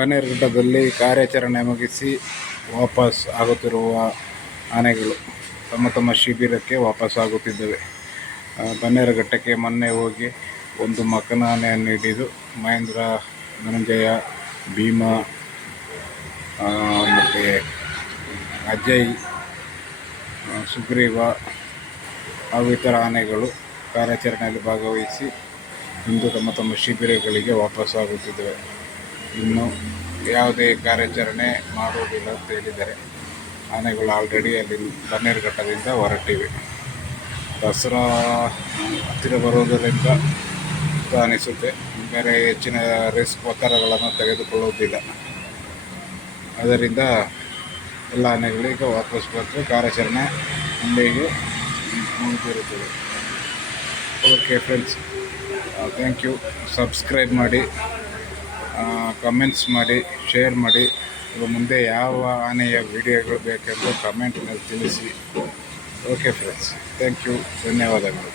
ಬನ್ನೇರುಘಟ್ಟದಲ್ಲಿ ಕಾರ್ಯಾಚರಣೆ ಮುಗಿಸಿ ವಾಪಸ್ ಆಗುತ್ತಿರುವ ಆನೆಗಳು ತಮ್ಮ ತಮ್ಮ ಶಿಬಿರಕ್ಕೆ ವಾಪಸ್ ಆಗುತ್ತಿದ್ದವೆ. ಆ, ಬನ್ನೇರುಘಟ್ಟಕ್ಕೆ ಮೊನ್ನೆ ಹೋಗಿ ಒಂದು ಮಕ್ಕನ ಆನೆಯನ್ನು ಹಿಡಿದು ಮಹೇಂದ್ರ ಧನಂಜಯ ಭೀಮ ಮತ್ತು ಅಜಯ್ ಸುಗ್ರೀವ ಹಾಗೂ ಇತರ ಆನೆಗಳು ಕಾರ್ಯಾಚರಣೆಯಲ್ಲಿ ಭಾಗವಹಿಸಿ ಇಂದು ತಮ್ಮ ತಮ್ಮ ಶಿಬಿರಗಳಿಗೆ ವಾಪಸ್ ಆಗುತ್ತಿದ್ದೇವೆ. ಇನ್ನು ಯಾವುದೇ ಕಾರ್ಯಾಚರಣೆ ಮಾಡುವುದಿಲ್ಲ ಅಂತ ಹೇಳಿದ್ದಾರೆ. ಆನೆಗಳು ಆಲ್ರೆಡಿ ಅಲ್ಲಿ ಬನ್ನೇರುಘಟ್ಟದಿಂದ ಹೊರಟಿವೆ. ದಸರಾ ಹತ್ತಿರ ಬರುವುದರಿಂದ ಅನಿಸುತ್ತೆ. ಬೇರೆ ಹೆಚ್ಚಿನ ರಿಸ್ಕ್ ಒತ್ತಡಗಳನ್ನು ತೆಗೆದುಕೊಳ್ಳುವುದಿಲ್ಲ. ಅದರಿಂದ ಎಲ್ಲ ಆನೆಗಳಿಗೆ ವಾಪಸ್ ಬಂದು ಕಾರ್ಯಾಚರಣೆ ಮುಂದೆಗೆ ಮುಂದಿರುತ್ತದೆ okay friends thank you subscribe ಮಾಡಿ. ಕಮೆಂಟ್ಸ್ ಮಾಡಿ ಶೇರ್ ಮಾಡಿ ಮುಂದೆ ಯಾವ ಆನೆಯ ವಿಡಿಯೋಗಳು ಬೇಕೆಂದು ಕಮೆಂಟ್ನಲ್ಲಿ ತಿಳಿಸಿ. ಓಕೆ ಫ್ರೆಂಡ್ಸ್ ಥ್ಯಾಂಕ್ ಯು ಧನ್ಯವಾದಗಳು.